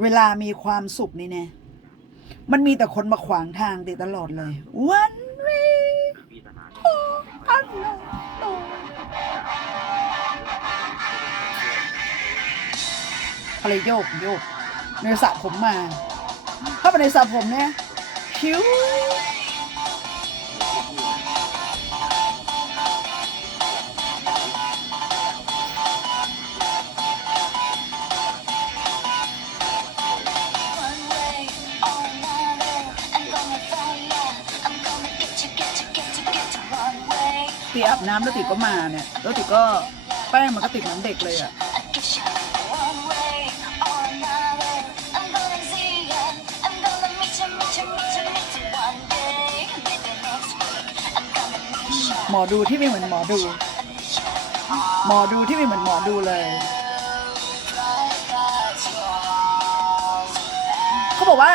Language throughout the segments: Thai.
เวลามีความสุขนี่แน่มันมีแต่คนมาขวางทางติตลอดเลย วันวีพี่ทหารอันละอะไรโยกโยกในสระผมมา ถ้าเป็นในสระผมเนี่ยคิ้ว อาบน้ำแล้วติดก็มาเนี่ยแล้วติก็แป้งมันก็ติดน้ำเด็กเลยอะ่ะหมอดูที่ไม่เหมือนหมอดู หมอดูที่ไม่เหมือนหมอดูเลยเขาบอกว่า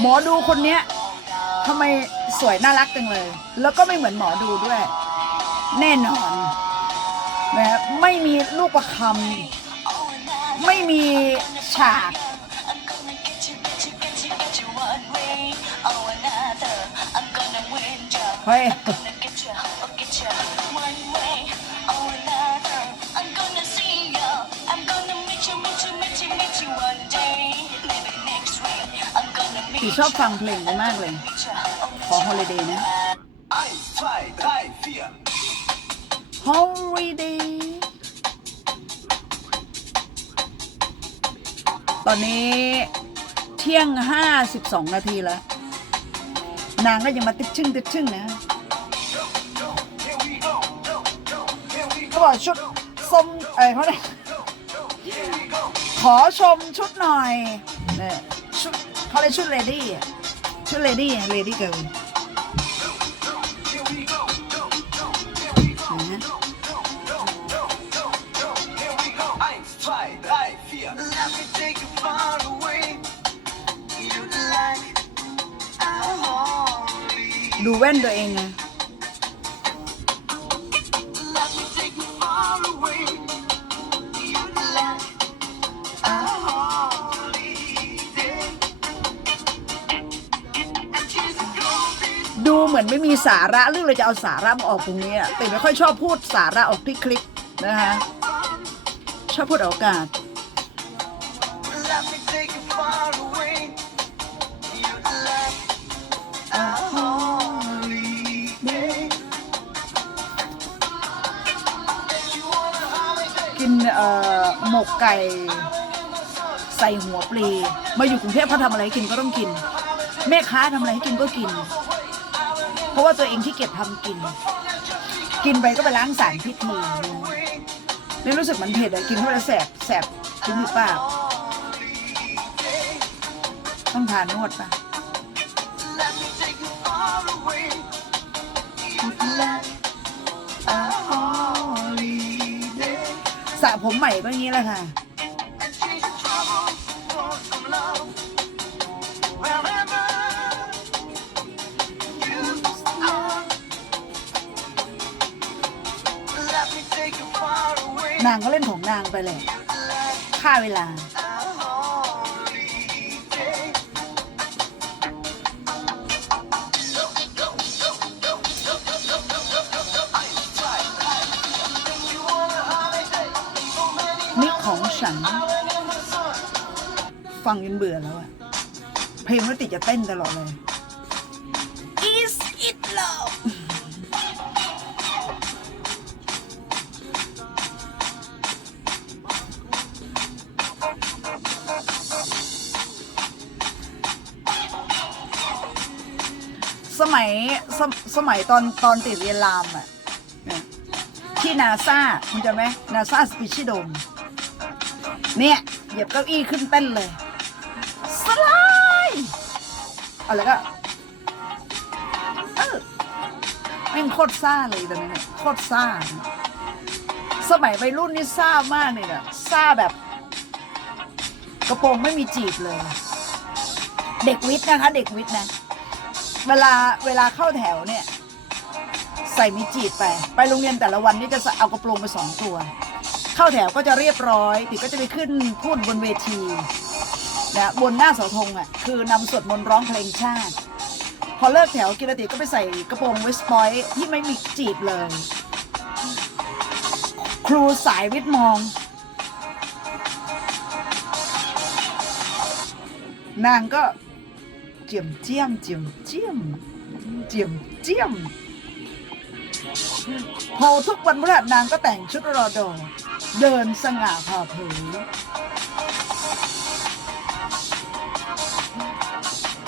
หมอดูคนเนี้ยทำไม สวยน่ารักจังเลย แล้วก็ไม่เหมือนหมอดูด้วย แน่นอนนะไม่มีลูกประคำไม่มีฉาก เฮ้ย ชอบฟังเพลงนี้มากเลย meet you. Oh, ขอ holiday นะ Eins, zwei, drei, vier. holiday ตอนนี้เที่ยงห้าสิบสองนาทีแล้ว นางก็ยังมาติดชึ่งติดชึ่งนะ Here we go. Here we เขาบอกชุดส้มเอ้ยเขาเนี่ยขอชมชุดหน่อยเนี่ย เขาเรียกชุดเลดี้อะชุดเลดี้เลดี้เกิร์ล Here we go. Here we go. นะ Here we go. Eins, zwei, drei, vier. Let me take you far away. You like a holy. ดูแว่นตัวเองไง มือนไม่มีสาระเรื่องเราจะเอาสาระมาออกตรงนี้อะแต่ไม่ค่อยชอบพูดสาระออกที่คลิปนะคะชอบพูดออกอากาศกินเอ่อหมกไก่ ใส่หัวปลี มาอยู่กรุงเทพเขาทำอะไรกินก็ต้องกิน แม่ค้าทำอะไรให้กินก็กิน เพราะว่าตัวเองที่เกียจทำกิน กินไปก็ไปล้างสารพิษมือไม่รู้สึกมันเผ็ดอะกินเข้าไปแสบแสบกินหรือเปล่าต้องทานนวดปะสระผมใหม่ก็อย่างนี้แหละค่ะ นางก็เล่นของนางไปเลยฆ่าเวลานี่ของฉัน ฟังจนเบื่อแล้วอะเพลงมันติดจะเต้นตลอดเลย มัยสมสมัยตอนตอนติดเรียนรามอะเนี่ยที่นาซาคุณจำไหมนาซาสปิชิโดมเนี่ยเหยียบเก้าอี้ขึ้นเต้นเลยสไลด์อะไรก็เออแม่งโคตรซ่าเลยตอนนั้นโคตรซ่า สมัยวัยรุ่นนี่ซ่ามากเลยนะซ่าแบบ กระโปรงไม่มีจีบเลย เด็กวิทย์นะคะ เด็กวิทย์นะ เวลาเวลาเข้าแถวเนี่ย ใส่มีจีบไป ไปโรงเรียนแต่ละวันนี่จะเอากระโปรงไปสองตัว เข้าแถวก็จะเรียบร้อยติก็จะไปขึ้นพูดบนเวทีนะบนหน้าเสาธงอะคือนำสวดมนต์ร้องเพลงชาติ พอเลิกแถวกิรติก็ไปใส่กระโปรงเวสต์พอยท์ที่ไม่มีจีบเลย ครูสายวิทย์มองนางก็ เจียมเจียมเจียมเจียมเจียมเจียมพอทุกวันพฤหัสนางก็แต่งชุดรอดอเดินสง่าผ่าเผย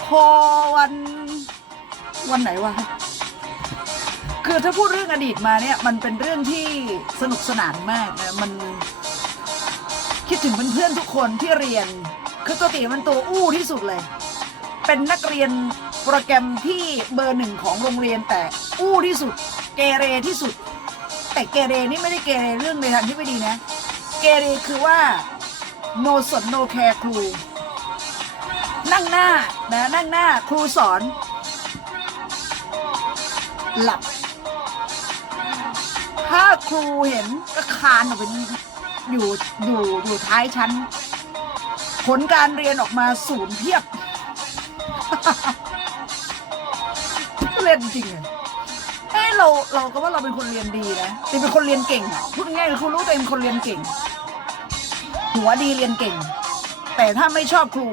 พอวันวันไหนวะคือถ้าพูดเรื่องอดีตมาเนี่ยมันเป็นเรื่องที่สนุกสนานมากนะมันคิดถึงเพื่อนๆทุกคนที่เรียน คือตัวตีมันตัวอู้ที่สุดเลย เป็นนักเรียนโปรแกรมที่เบอร์หนึ่งของโรงเรียนแต่อู้ที่สุด เกเรที่สุด แต่เกเรนี่ไม่ได้เกเรเรื่องในทางที่ไม่ดีนะ เกเรคือว่าโนสนโนแคร์ครู นั่งหน้านะนั่งหน้าครูสอน หลับ ถ้าครูเห็นก็คานออกไปอยู่อยู่อยู่ท้ายชั้น ผลการเรียนออกมาศูนย์เพียบ เล่นจริงอะเอ้เราเราก็ว่าเราเป็นคนเรียนดีนะต่เป็นคนเรียนเก่งอะพูดง่ายๆคือครูรู้ตัวเองเป็นคนเรียนเก่ง หัวดีเรียนเก่ง แต่ถ้าไม่ชอบครู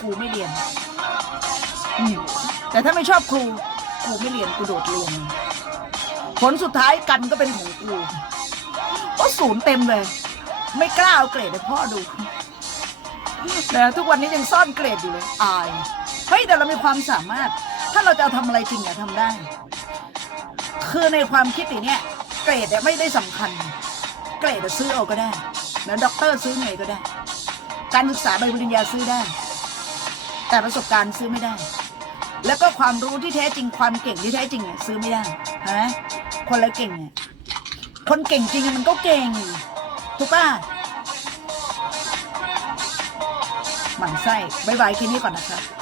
ครูไม่เรียนอืมแต่ถ้าไม่ชอบครูครูไม่เรียนกูโดดเรียน ผลสุดท้ายกันก็เป็นของกูก็ศูนย์เต็มเลย ไม่กล้าเอาเกรดให้พ่อดูแต่ทุกวันนี้ยังซ่อนเกรดอยู่เลยอาย ฮ้ยแต่เรามีความสามารถ ถ้าเราจะเอาทำอะไรจริงอะทำได้ คือในความคิดอย่างเนี้ยเกรดเนี่ยไม่ได้สำคัญ เกรดอะซื้อเอาก็ได้ แล้วด็อกเตอร์ซื้อไงก็ได้ การศึกษาใบปริญญาซื้อได้ แต่ประสบการณ์ซื้อไม่ได้ แล้วก็ความรู้ที่แท้จริงความเก่งที่แท้จริงเนี่ยซื้อไม่ได้เห็นไหมคนละเก่งเนี่ยคนเก่งจริงมันก็เก่งถูกป่ะหมั่นไส้บายบายแค่นี้ก่อนนะคะ